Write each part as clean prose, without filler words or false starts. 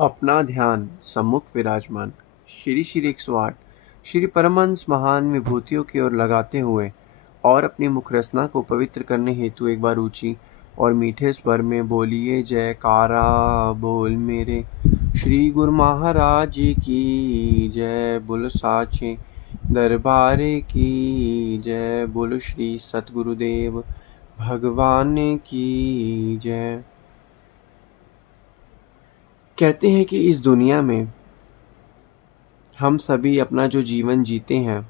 अपना ध्यान सम्मुख विराजमान। श्री श्री 108 श्री परमहंस महान विभूतियों की ओर लगाते हुए और अपनी मुखरसना को पवित्र करने हेतु एक बार ऊंची और मीठे स्वर में बोलिए जयकारा बोल मेरे श्री गुरु महाराज की जय। बोलो साचे दरबारे की जय। बोलो श्री सतगुरुदेव भगवान की जय। कहते हैं कि इस दुनिया में हम सभी अपना जो जीवन जीते हैं,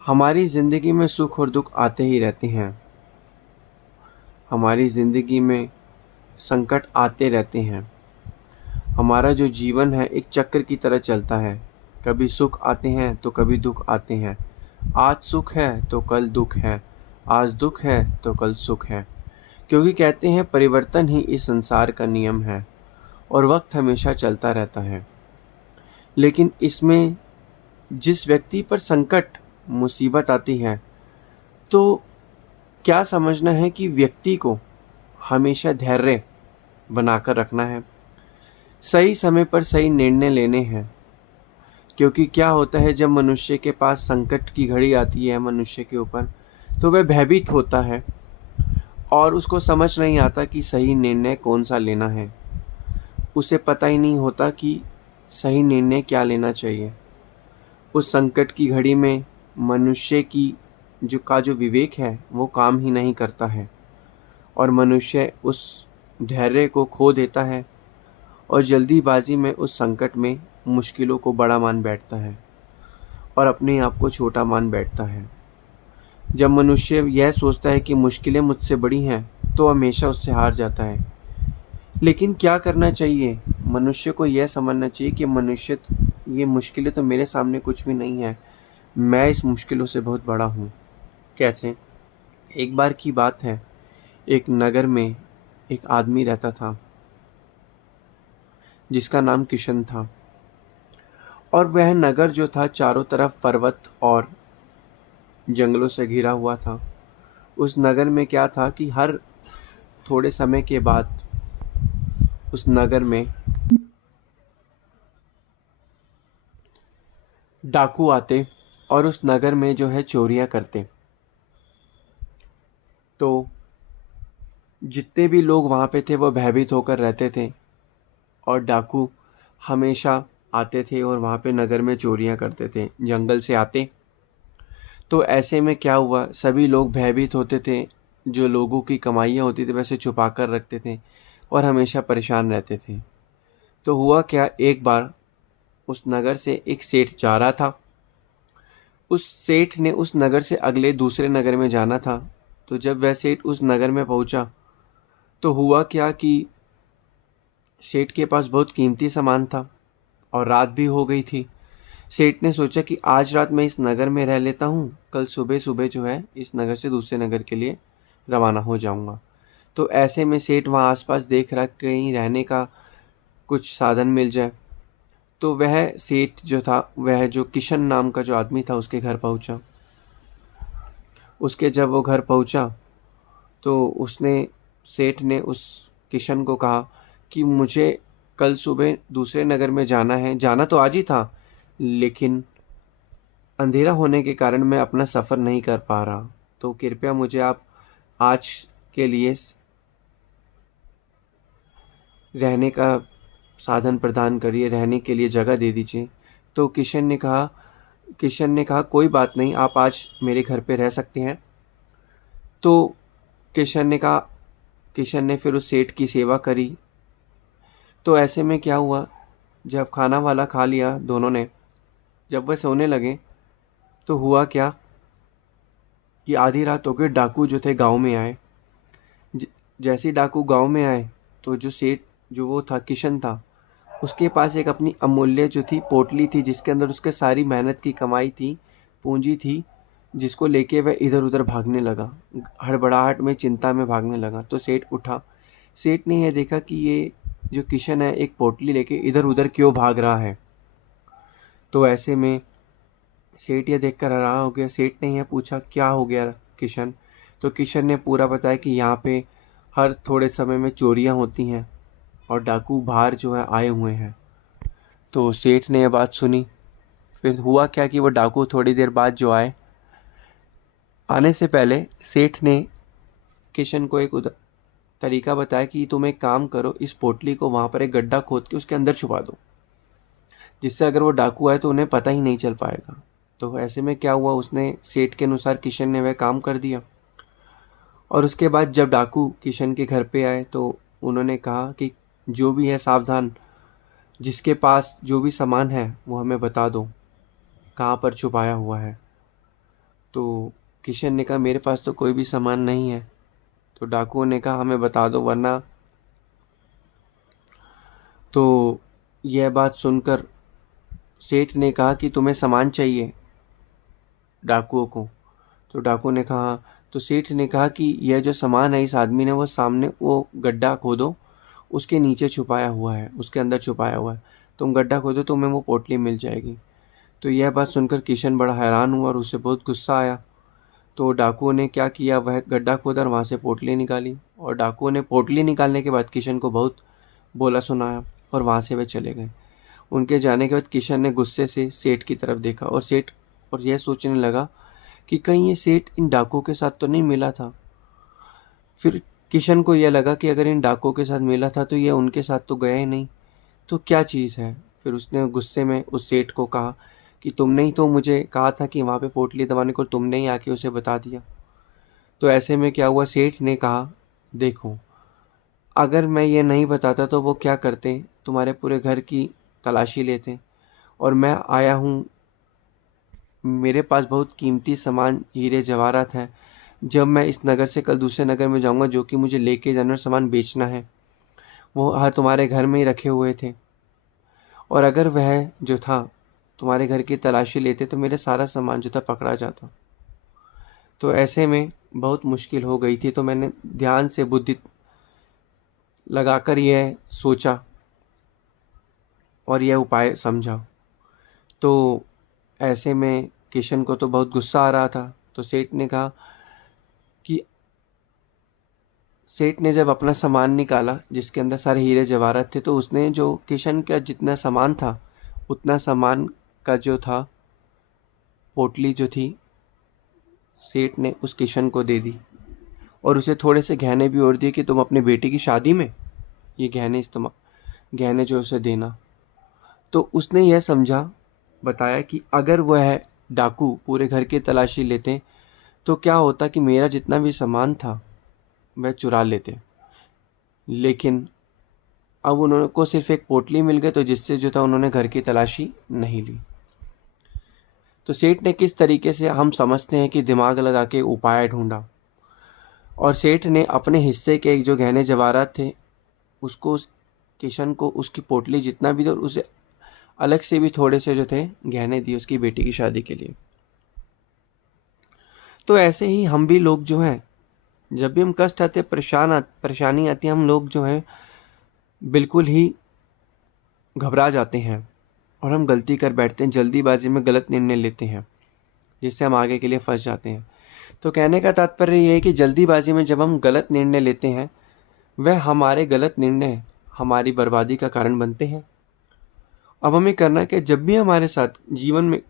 हमारी ज़िंदगी में सुख और दुख आते ही रहते हैं। हमारी ज़िंदगी में संकट आते रहते हैं। हमारा जो जीवन है एक चक्र की तरह चलता है। कभी सुख आते हैं तो कभी दुख आते हैं। आज सुख है तो कल दुख है, आज दुख है तो कल सुख है। क्योंकि कहते हैं परिवर्तन ही इस संसार का नियम है और वक्त हमेशा चलता रहता है। लेकिन इसमें जिस व्यक्ति पर संकट मुसीबत आती है, तो क्या समझना है कि व्यक्ति को हमेशा धैर्य बनाकर रखना है, सही समय पर सही निर्णय लेने हैं। क्योंकि क्या होता है, जब मनुष्य के पास संकट की घड़ी आती है मनुष्य के ऊपर, तो वह भयभीत होता है और उसको समझ नहीं आता कि सही निर्णय कौन सा लेना है। उसे पता ही नहीं होता कि सही निर्णय क्या लेना चाहिए। उस संकट की घड़ी में मनुष्य की जो विवेक है वो काम ही नहीं करता है और मनुष्य उस धैर्य को खो देता है और जल्दीबाजी में उस संकट में मुश्किलों को बड़ा मान बैठता है और अपने आप को छोटा मान बैठता है। जब मनुष्य यह सोचता है कि मुश्किलें मुझसे बड़ी हैं, तो हमेशा उससे हार जाता है। लेकिन क्या करना चाहिए? मनुष्य को यह समझना चाहिए कि ये मुश्किलें तो मेरे सामने कुछ भी नहीं है, मैं इस मुश्किलों से बहुत बड़ा हूँ। कैसे? एक बार की बात है, एक नगर में एक आदमी रहता था जिसका नाम किशन था। और वह नगर जो था चारों तरफ पर्वत और जंगलों से घिरा हुआ था। उस नगर में क्या था कि हर थोड़े समय के बाद उस नगर में डाकू आते और उस नगर में जो है चोरियां करते। तो जितने भी लोग वहाँ पे थे वो भयभीत होकर रहते थे और डाकू हमेशा आते थे और वहाँ पे नगर में चोरियां करते थे, जंगल से आते। तो ऐसे में क्या हुआ, सभी लोग भयभीत होते थे। जो लोगों की कमाइयाँ होती थी वैसे छुपा कर रखते थे और हमेशा परेशान रहते थे। तो हुआ क्या, एक बार उस नगर से एक सेठ जा रहा था। उस सेठ ने उस नगर से अगले दूसरे नगर में जाना था। तो जब वह सेठ उस नगर में पहुंचा, तो हुआ क्या कि सेठ के पास बहुत कीमती सामान था और रात भी हो गई थी। सेठ ने सोचा कि आज रात मैं इस नगर में रह लेता हूँ, कल सुबह सुबह जो है इस नगर से दूसरे नगर के लिए रवाना हो जाऊँगा। तो ऐसे में सेठ वहाँ आसपास देख रहा कहीं रहने का कुछ साधन मिल जाए। तो वह सेठ जो था, वह जो किशन नाम का जो आदमी था उसके घर पहुँचा। उसके जब वो घर पहुँचा तो सेठ ने उस किशन को कहा कि मुझे कल सुबह दूसरे नगर में जाना है। जाना तो आज ही था, लेकिन अंधेरा होने के कारण मैं अपना सफ़र नहीं कर पा रहा। तो कृपया मुझे आप आज के लिए रहने का साधन प्रदान करिए, रहने के लिए जगह दे दीजिए। तो किशन ने कहा कोई बात नहीं, आप आज मेरे घर पे रह सकते हैं। तो किशन ने कहा किशन ने फिर उस सेठ की सेवा करी। तो ऐसे में क्या हुआ, जब खाना वाला खा लिया दोनों ने, जब वह सोने लगे, तो हुआ क्या कि आधी रात हो गई, डाकू जो थे गांव में आए। जैसे ही डाकू गांव में आए, तो जो सेठ जो वो था किशन था, उसके पास एक अपनी अमूल्य जो थी पोटली थी, जिसके अंदर उसके सारी मेहनत की कमाई थी, पूंजी थी, जिसको लेके वह इधर उधर भागने लगा, हड़बड़ाहट में चिंता में भागने लगा। तो सेठ उठा। सेठ ने यह देखा कि ये जो किशन है एक पोटली लेके इधर उधर क्यों भाग रहा है। तो ऐसे में सेठ यह देखकर हैरान हो गया। सेठ ने यह पूछा क्या हो गया किशन। तो किशन ने पूरा बताया कि यहाँ पे हर थोड़े समय में चोरियाँ होती हैं और डाकू बाहर जो है आए हुए हैं। तो सेठ ने यह बात सुनी। फिर हुआ क्या कि वो डाकू थोड़ी देर बाद जो आए, आने से पहले सेठ ने किशन को एक तरीका बताया कि तुम एक काम करो, इस पोटली को वहाँ पर एक गड्ढा खोद के उसके अंदर छुपा दो, जिससे अगर वो डाकू आए तो उन्हें पता ही नहीं चल पाएगा। तो ऐसे में क्या हुआ, उसने सेठ के अनुसार किशन ने वह काम कर दिया। और उसके बाद जब डाकू किशन के घर पे आए तो उन्होंने कहा कि जो भी है सावधान, जिसके पास जो भी सामान है वो हमें बता दो कहाँ पर छुपाया हुआ है। तो किशन ने कहा मेरे पास तो कोई भी सामान नहीं है। तो डाकुओं ने कहा हमें बता दो वरना। तो यह बात सुनकर सेठ ने कहा कि तुम्हें सामान चाहिए डाकुओं को। तो डाकू ने कहा। तो सेठ ने कहा कि यह जो सामान है इस आदमी ने वो सामने वो गड्ढा खोदो, उसके नीचे छुपाया हुआ है, उसके अंदर छुपाया हुआ है। तुम गड्ढा खोदो तुम्हें वो पोटली मिल जाएगी। तो यह बात सुनकर किशन बड़ा हैरान हुआ और उसे बहुत गुस्सा आया। तो डाकुओं ने क्या किया, वह गड्ढा खोदा और वहाँ से पोटली निकाली। और डाकुओं ने पोटली निकालने के बाद किशन को बहुत बोला सुनाया और वहाँ से वे चले गए। उनके जाने के बाद किशन ने गुस्से से सेठ की तरफ देखा और यह सोचने लगा कि कहीं ये सेठ इन डाकुओं के साथ तो नहीं मिला था। फिर किशन को यह लगा कि अगर इन डाकुओं के साथ मिला था तो ये उनके साथ तो गया ही नहीं, तो क्या चीज़ है। फिर उसने गुस्से में उस सेठ को कहा कि तुमने ही तो मुझे कहा था कि वहाँ पे पोटली दबाने को, तुमने ही आके उसे बता दिया। तो ऐसे में क्या हुआ, सेठ ने कहा देखो अगर मैं ये नहीं बताता तो वो क्या करते, तुम्हारे पूरे घर की तलाशी लेते। और मैं आया हूँ, मेरे पास बहुत कीमती सामान हीरे जवाहरात हैं। जब मैं इस नगर से कल दूसरे नगर में जाऊंगा जो कि मुझे लेके जाना और सामान बेचना है, वो हर तुम्हारे घर में ही रखे हुए थे। और अगर वह जो था तुम्हारे घर की तलाशी लेते तो मेरा सारा सामान जो था पकड़ा जाता। तो ऐसे में बहुत मुश्किल हो गई थी। तो मैंने ध्यान से बुद्धि लगाकर यह सोचा और यह उपाय समझा। तो ऐसे में किशन को तो बहुत गुस्सा आ रहा था। तो कि सेठ ने जब अपना सामान निकाला जिसके अंदर सारे हीरे जवाहरात थे, तो उसने जो किशन का जितना सामान था उतना सामान का जो था पोटली जो थी सेठ ने उस किशन को दे दी और उसे थोड़े से गहने भी और दिए कि तुम अपने बेटी की शादी में ये गहने जो उसे देना। तो उसने यह समझा, बताया कि अगर वह डाकू पूरे घर की तलाशी लेते तो क्या होता कि मेरा जितना भी सामान था वह चुरा लेते। लेकिन अब उन्होंने को सिर्फ एक पोटली मिल गई, तो जिससे जो था उन्होंने घर की तलाशी नहीं ली। तो सेठ ने किस तरीके से हम समझते हैं कि दिमाग लगा के उपाय ढूंढा, और सेठ ने अपने हिस्से के जो गहने जवाहरात थे उसको किशन को उसकी पोटली जितना भी था और उसे अलग से भी थोड़े से जो थे गहने दिए उसकी बेटी की शादी के लिए। तो ऐसे ही हम भी लोग जो हैं, जब भी हम कष्ट आते, परेशानी आती है, हम लोग जो हैं बिल्कुल ही घबरा जाते हैं और हम गलती कर बैठते हैं, जल्दीबाजी में गलत निर्णय लेते हैं जिससे हम आगे के लिए फंस जाते हैं। तो कहने का तात्पर्य यह है कि जल्दीबाजी में जब हम गलत निर्णय लेते हैं वह हमारे गलत निर्णय हमारी बर्बादी का कारण बनते हैं। अब हमें करना है कि जब भी हमारे साथ जीवन में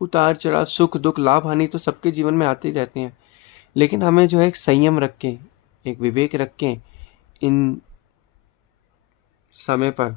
उतार चढ़ाव, सुख दुख, लाभ हानि तो सबके जीवन में आते ही रहते हैं, लेकिन हमें जो है एक संयम रख के, एक विवेक रख के इन समय पर